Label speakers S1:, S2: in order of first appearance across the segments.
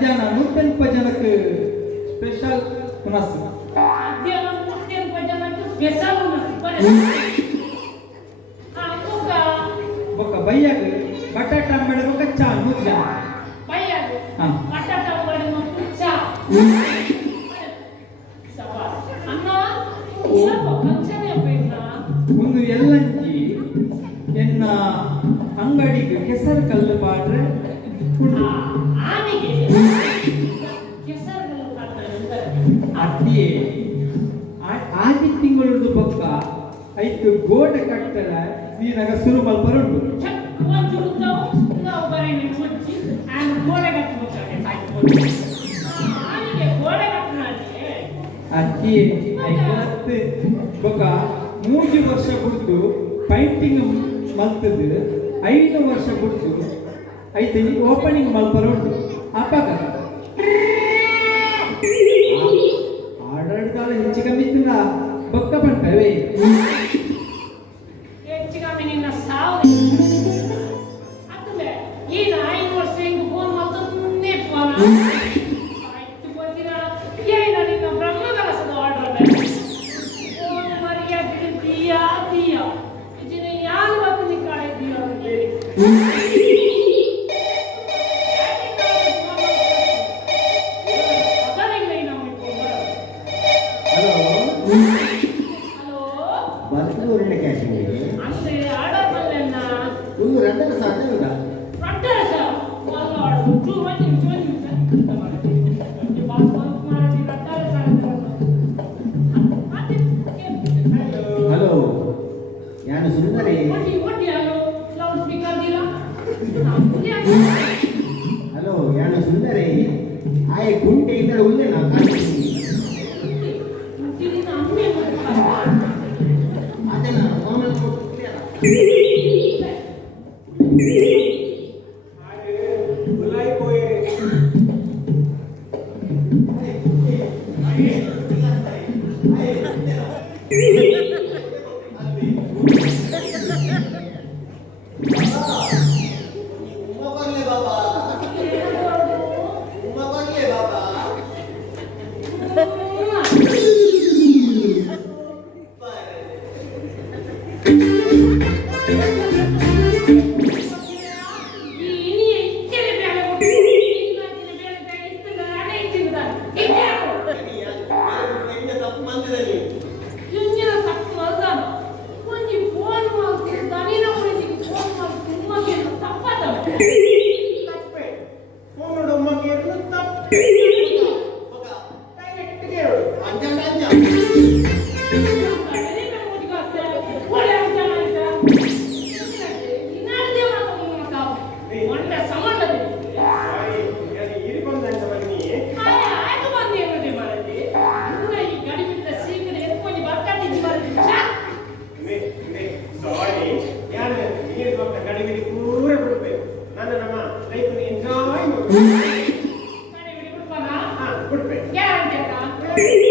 S1: ಮಧ್ಯಾಹ್ನ ನೂತನ ಜನಕ್ಕೆ ಸ್ಪೆಷಲ್ ಹುಣಸ
S2: ಮಧ್ಯಾಹ್ನ ನೂತನ ಜನಕ್ಕೆ ಸ್ಪೆಷಲ್ ಹುಣಸ
S1: ಐತು ಗೋಡೆ ಕಟ್ಟಲ ನೀನಾಗ ಶುರು ಮಲ್ಪರು ಅಕ್ಕಿ ಬೊಕ ಮೂರು ವರ್ಷ ಬಿಡ್ತು ಪೈಂಟಿಂಗ್ ಮಲ್ತದ್ದು ಐದು ವರ್ಷ ಬಿಡ್ತು. ಐತೆ ಓಪನಿಂಗ್ ಮಲ್ಪರುಂಟು ಉಂಟು
S3: Yeah. Yeah.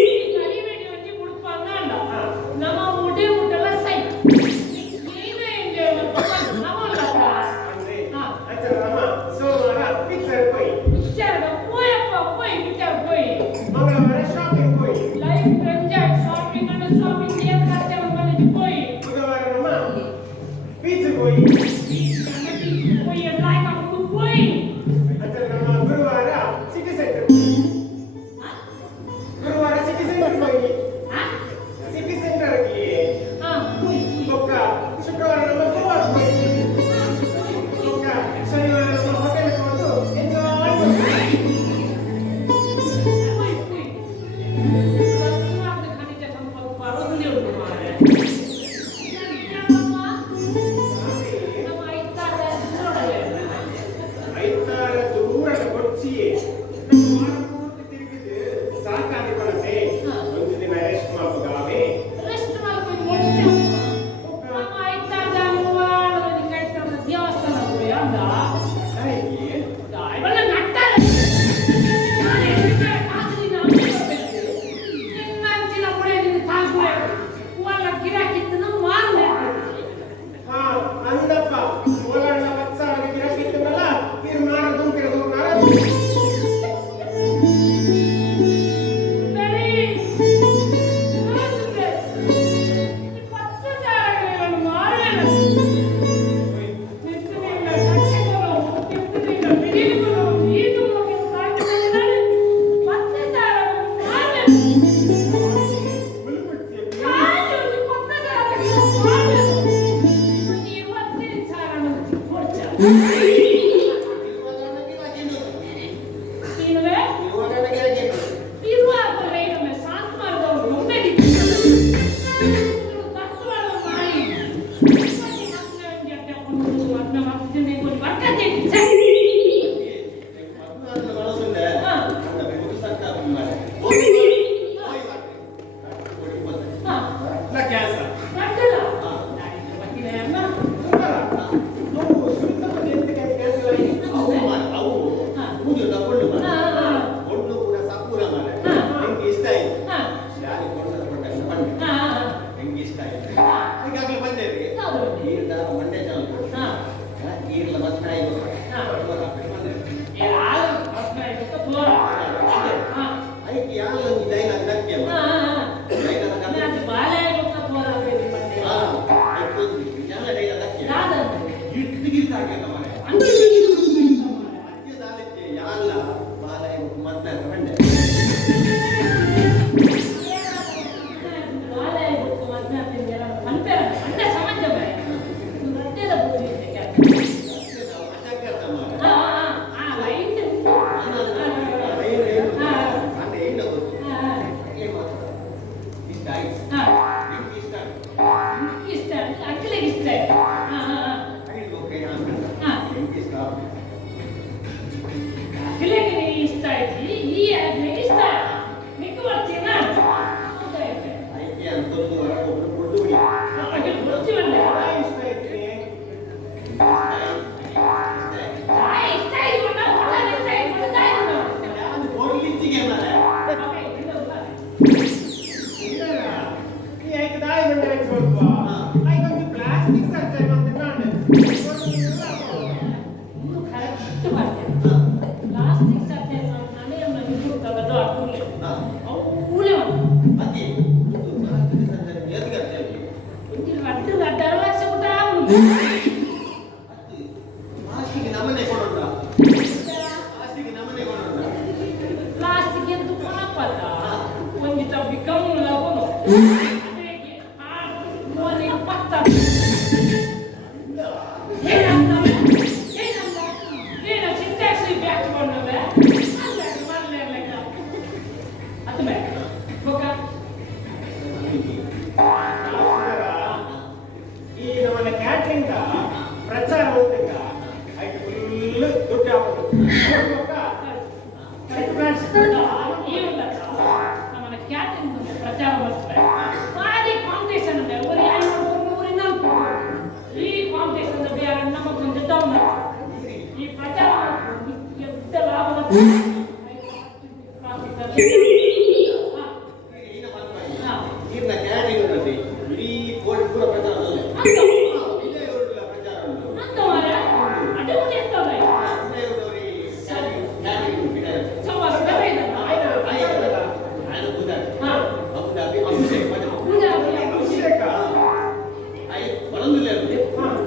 S3: だよね。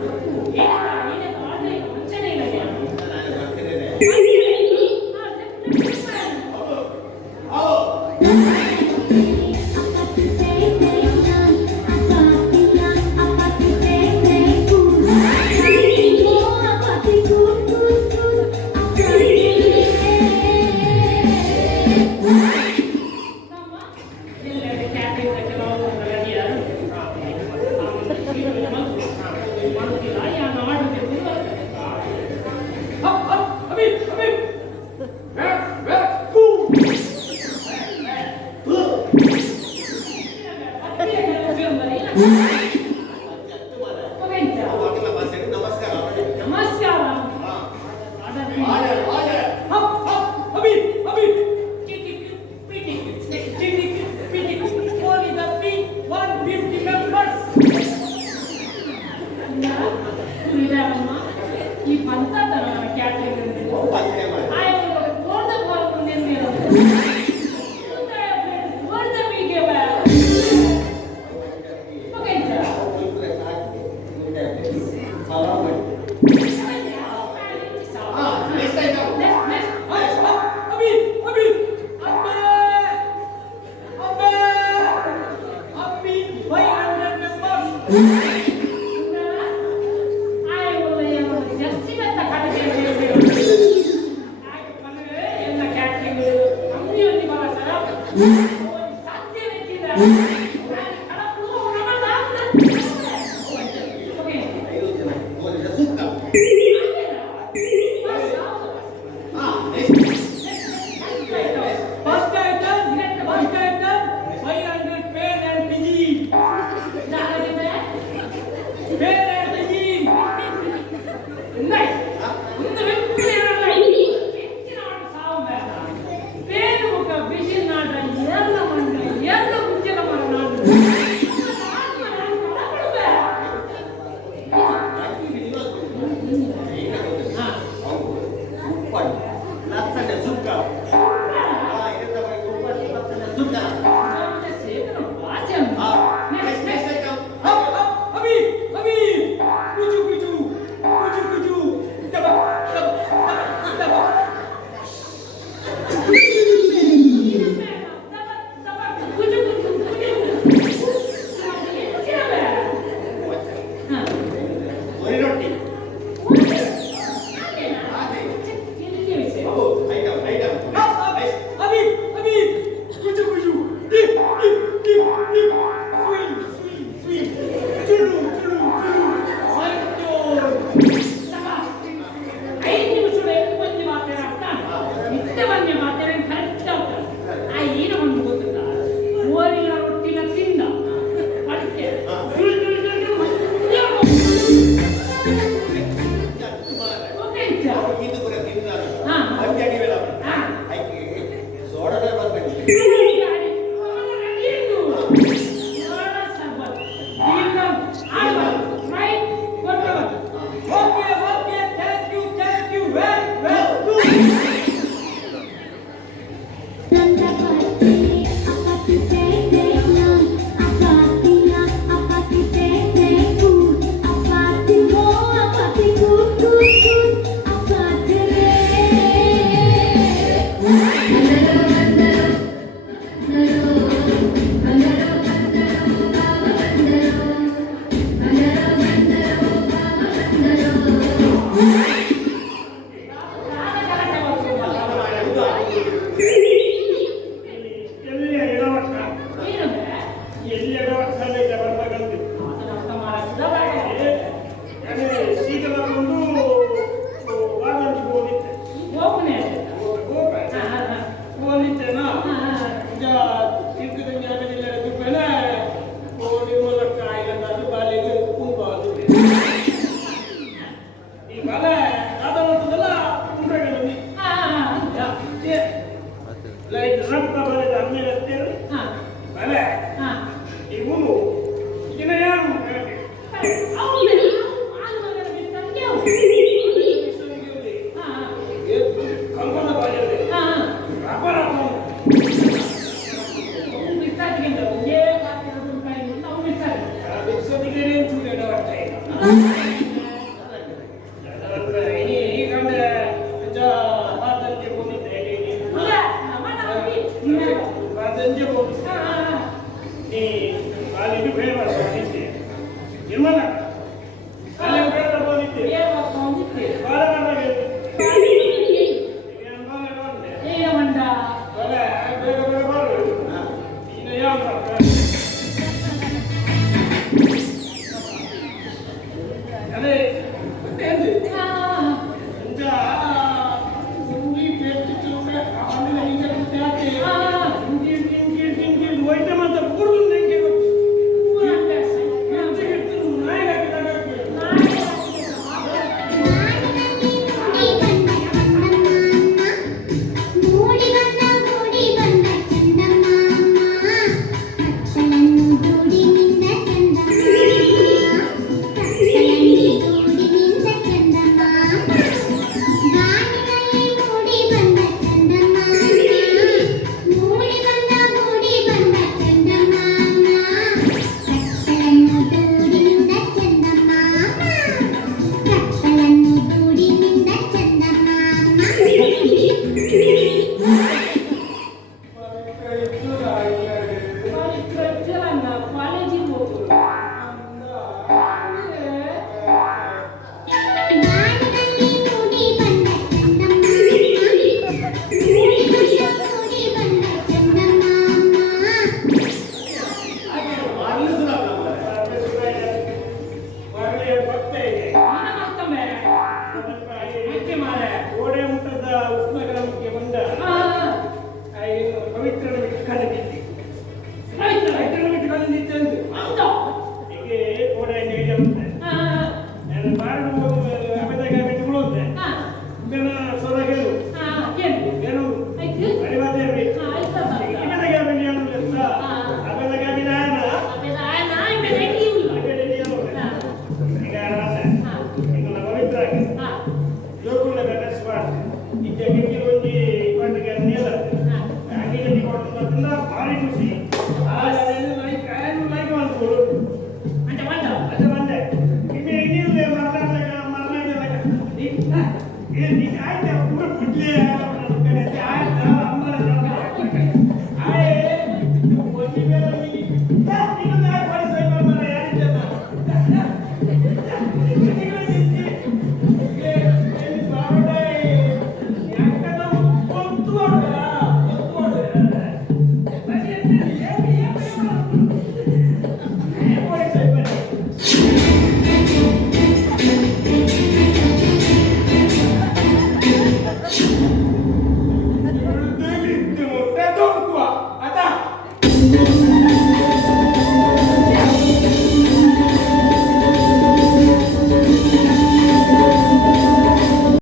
S3: Thank you. Yeah.